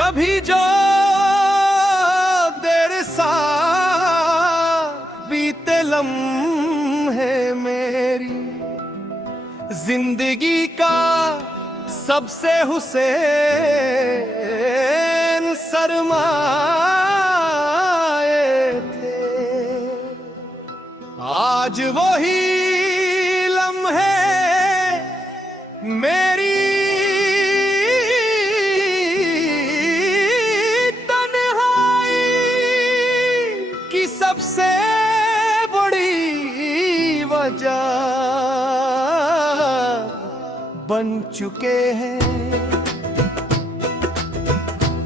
कभी जो तेरे साथ बीते लम्हे मेरी जिंदगी का सबसे हुसैन सरमाए थे, आज वही लम्हे मेरी सबसे बड़ी वजह बन चुके हैं।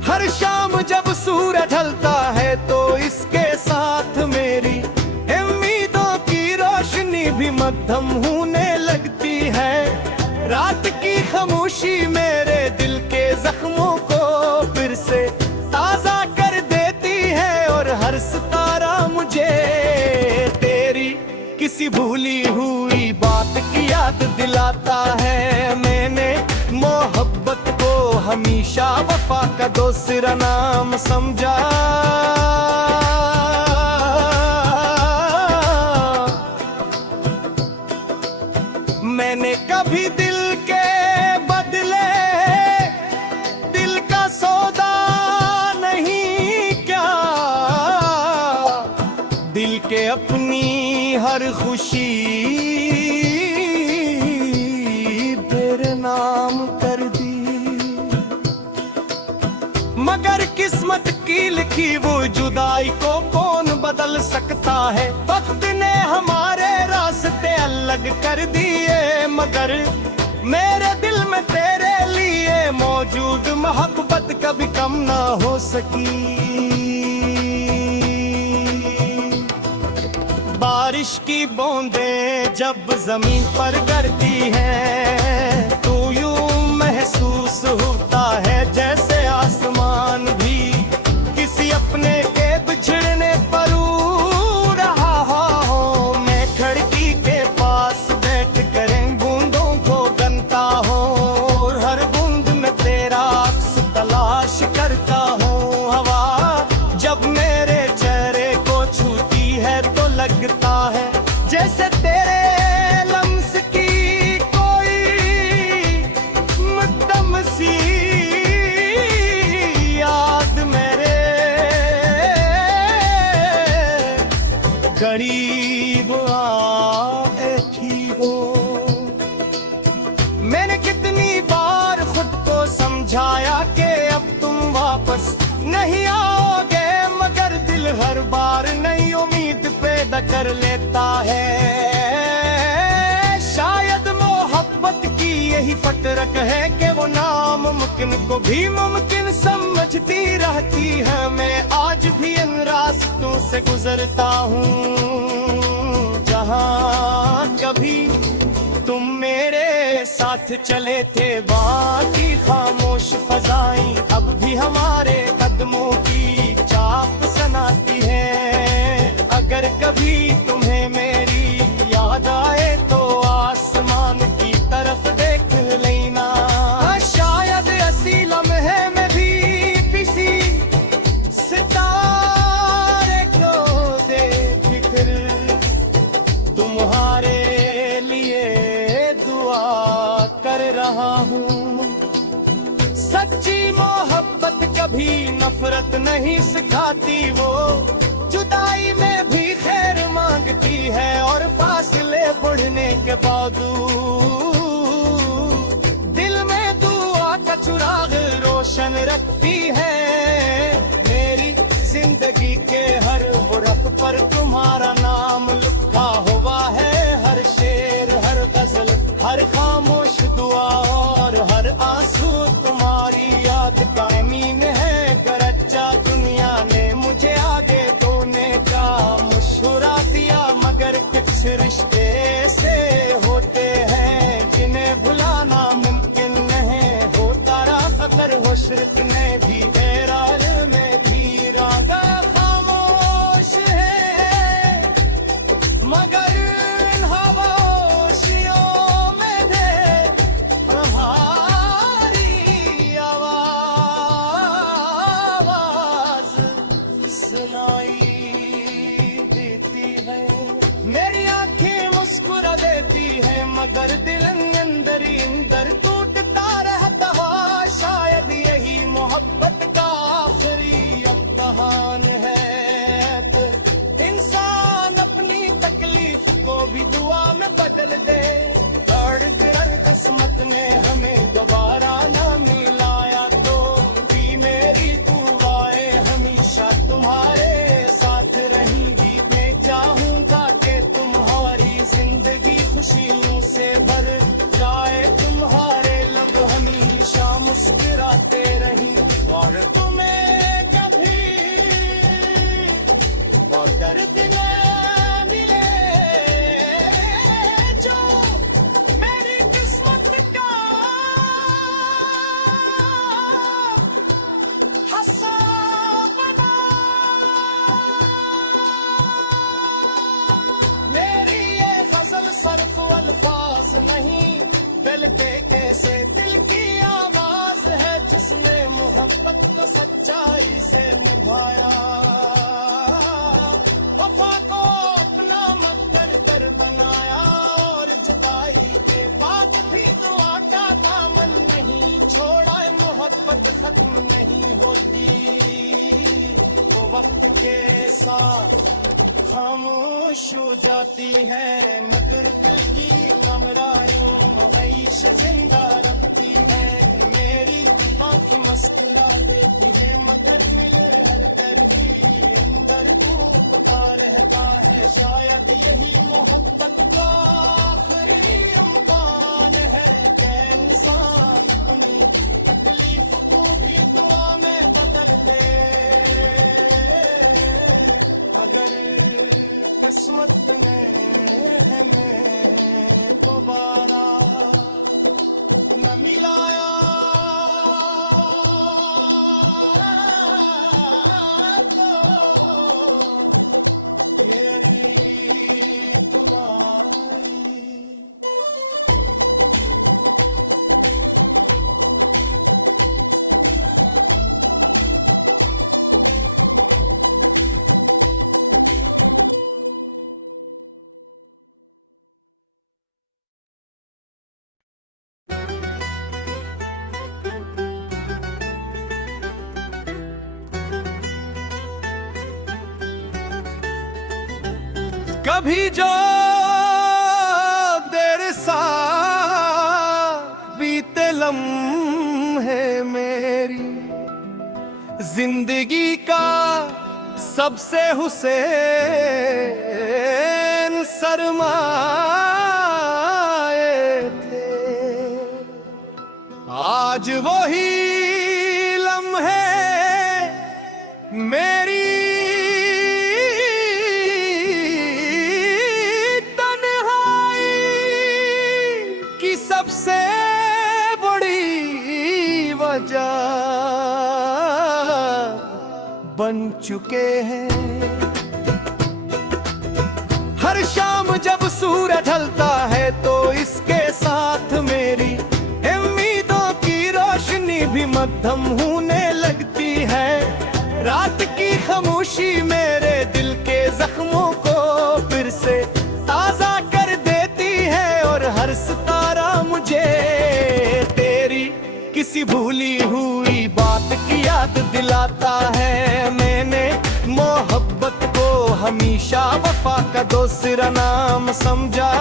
हर शाम जब सूरज ढलता है तो इसके साथ मेरी उम्मीदों की रोशनी भी मद्धम होने लगती है। रात की खामोशी मेरे दिल के जख्मों को फिर से ताजा कर देती है और हर किसी भूली हुई बात की याद दिलाता है। मैंने मोहब्बत को हमेशा वफा का दूसरा नाम समझा। मैंने कभी दिल के बदले दिल का सौदा नहीं किया, दिल के अपनी हर खुशी तेरे नाम कर दी। मगर किस्मत की लिखी वो जुदाई को कौन बदल सकता है। वक्त ने हमारे रास्ते अलग कर दिए, मगर मेरे दिल में तेरे लिए मौजूद मोहब्बत कभी कम ना हो सकी। बारिश की बूंदें जब जमीन पर गिरती है तो यूं महसूस होता है जैसे आसमान भी किसी अपने के बिछड़ने पर रो रहा हो। मैं खिड़की के पास बैठ कर इन बूंदों को गिनता हूँ और हर बूंद में तेरा अक्स तलाश करता हूँ। हवा जब मेरे चेहरे को छूती है तो लगता है जैसे तेरे लम्स की कोई मद्दम सी याद मेरे करीब आए थी वो। मैंने कितनी बार खुद को समझाया कि अब तुम वापस नहीं आओगे, मगर दिल हर बार नई उम्मीद पैदा कर लेता है। शायद मोहब्बत की यही फतरक है कि वो नामुमकिन को भी मुमकिन समझती रहती है। मैं आज भी इन रास्तों से गुजरता हूँ जहाँ कभी तुम मेरे साथ चले थे। बाकी खामोश फज़ाएं अब भी हमारे कदमों की छाप सनाती है। अगर कभी तुम्हें मेरी याद आए तो आसमान की तरफ देख लेना। शायद ऐसी लम्हे में भी किसी सितारे को देखूं। कभी जो तेरे साथ बीते लम्हे मेरी जिंदगी का सबसे हुसैन सरमाए थे, आज वही लम्हे मेरी तन्हाई की सबसे बड़ी वजह बन चुके हैं। हर शाम जब सूरज ढलता है तो इसके साथ मेरी उम्मीदों की रोशनी भी मध्यम होने लगती है। रात की खामोशी मेरे दिल के जख्मों को फिर से ताजा कर देती है और हर सितारा मुझे तेरी किसी भूली हुई बात की याद दिलाता है। मैंने मोहब्बत को हमेशा वफा का दूसरा नाम समझा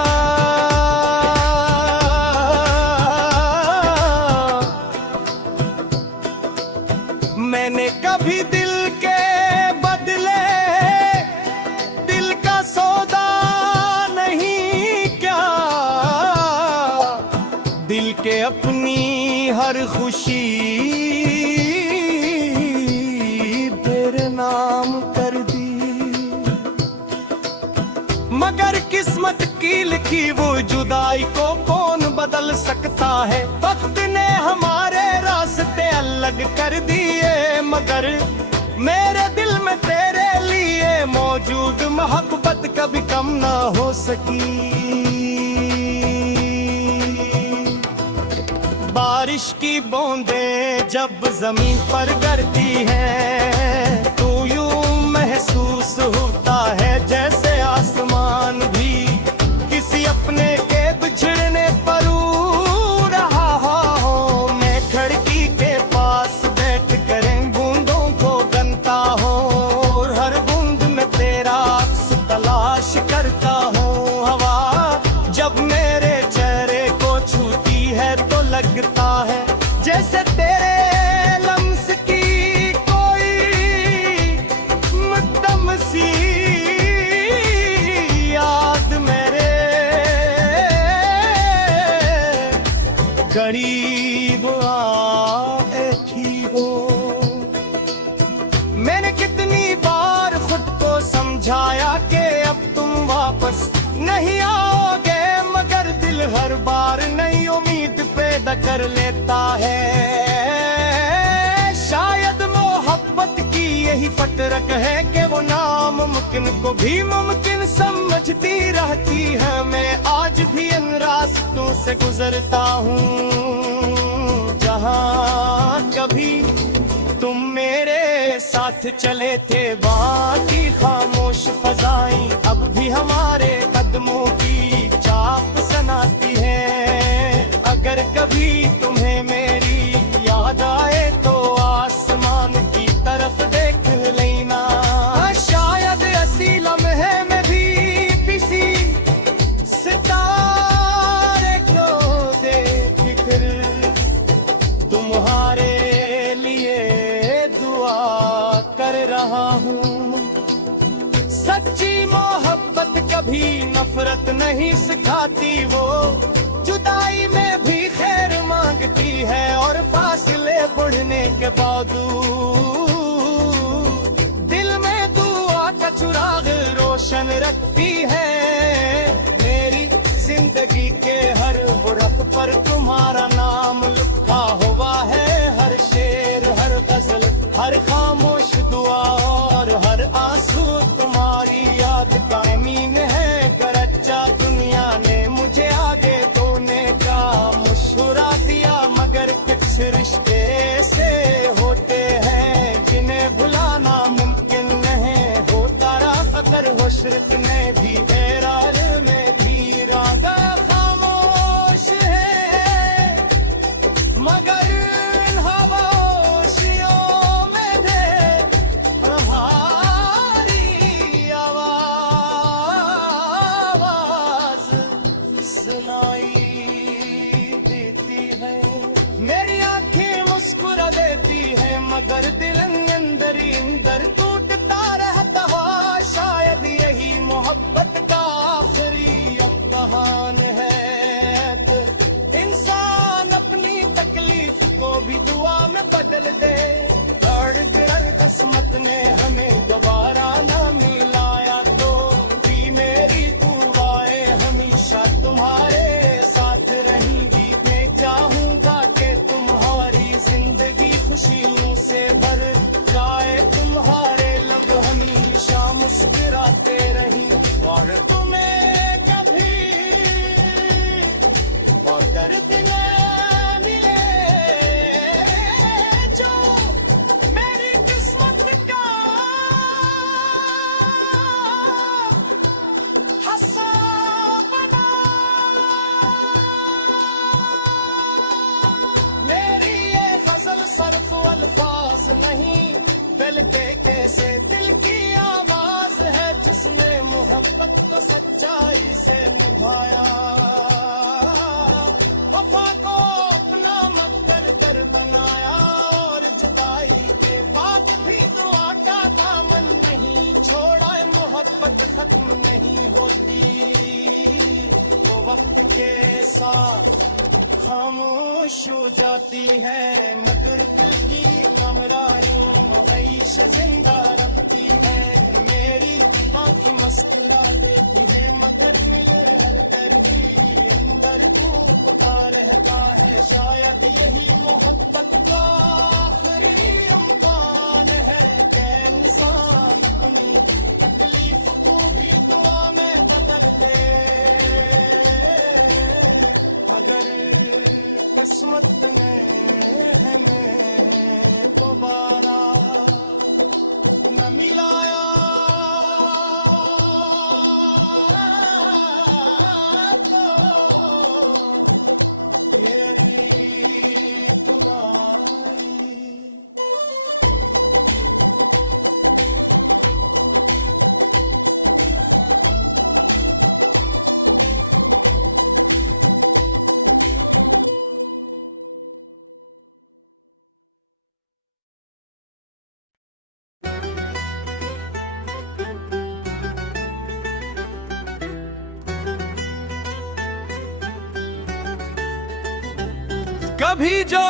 कभी जो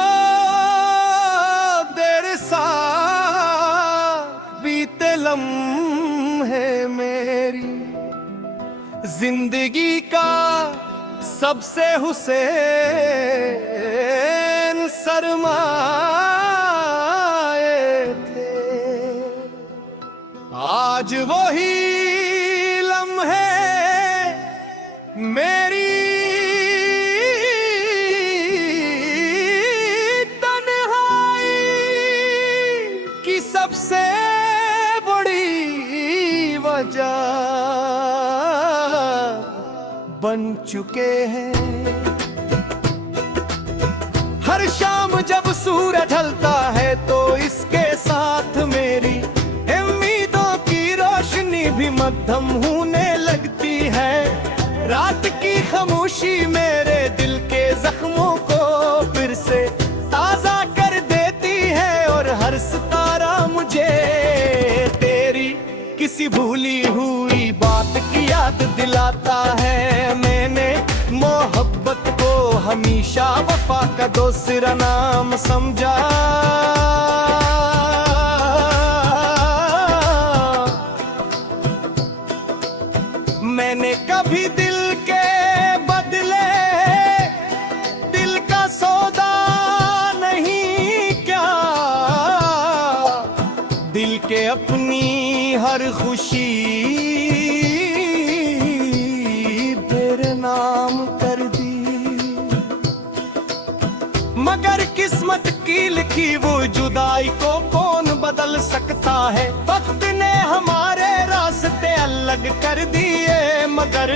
देर साथ बीते लम्हे मेरी जिंदगी का सबसे हुसैन सरमाए थे। आज वही लम्हे मेरी सबसे बड़ी वजह बन चुके हैं। हर शाम जब सूरज ढलता है तो इसके साथ मेरी उम्मीदों की रोशनी भी मद्धम होने लगती है। रात की खामोशी मेरे दिल के जख्मों को फिर से ताजा कर देती है और हर किसी भूली हुई बात की याद दिलाता है। मैंने मोहब्बत को हमेशा वफा का दूसरा नाम समझा। मैंने कभी दिल के बदले दिल का सौदा नहीं किया। दिल के अपनी हर खुशी तेरे नाम कर दी। मगर किस्मत की लिखी वो जुदाई को कौन बदल सकता है। वक्त ने हमारे रास्ते अलग कर दिए मगर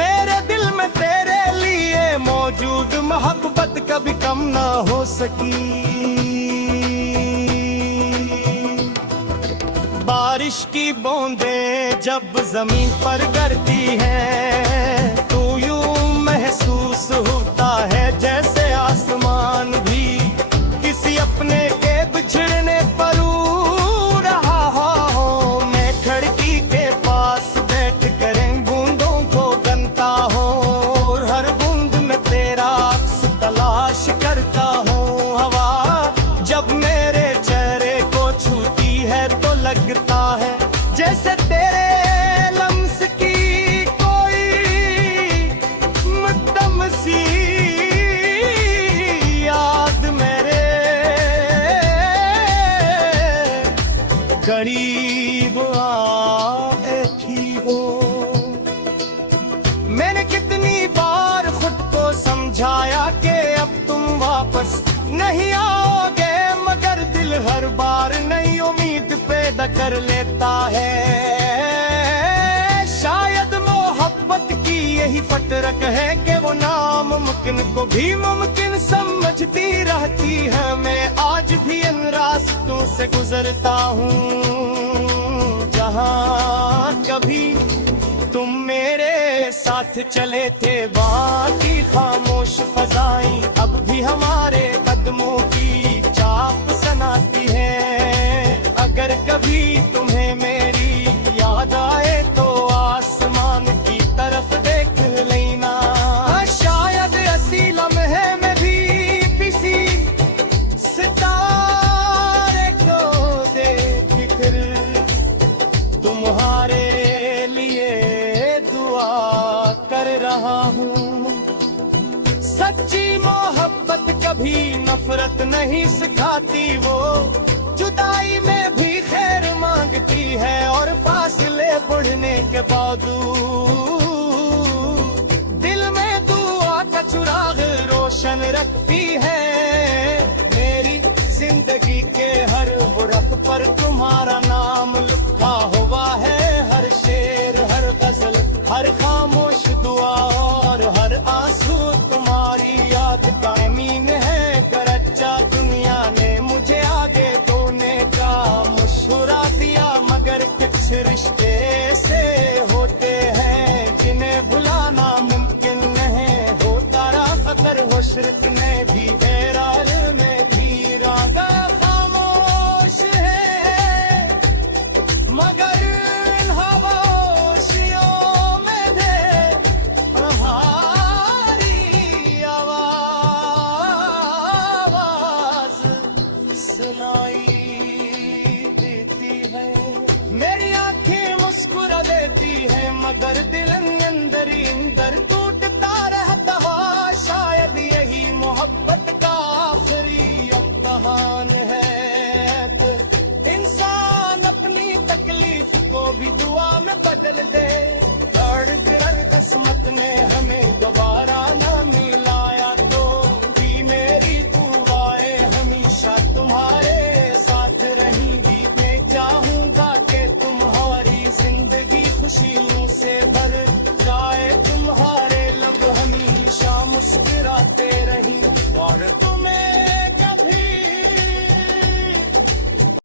मेरे दिल में तेरे लिए मौजूद मोहब्बत कभी कम ना हो सकी। बारिश की बूंदें जब जमीन पर गिरती है